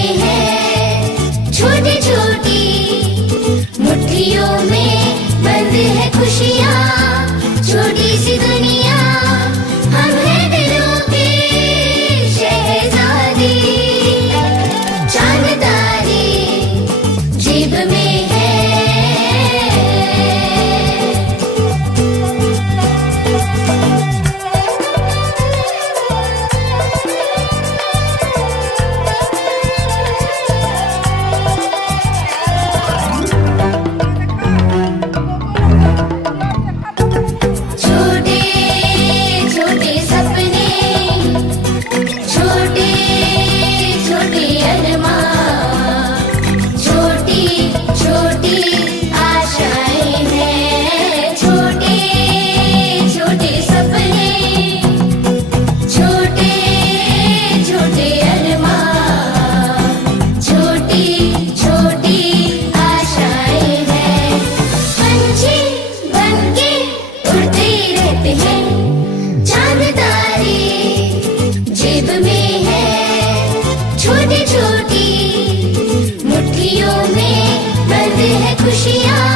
में है छोटी छोटी, मुट्ठियों में बंद है खुशियाँ। छोटी सी दुनिया, हम हैं दिलों की शहज़ादी। चांद तारे जेब में है। छोटे छोटे सपने, छोटे छोटे अरमान, छोटी छोटी आशाएं हैं। छोटे छोटे सपने, छोटे छोटे अरमान, छोटी छोटी आशाएं हैं। पंछी बनके उड़ते रहते हैं। चांद तारे जेब में है छोटी छोटी, मुट्ठियों में बंद है खुशियाँ।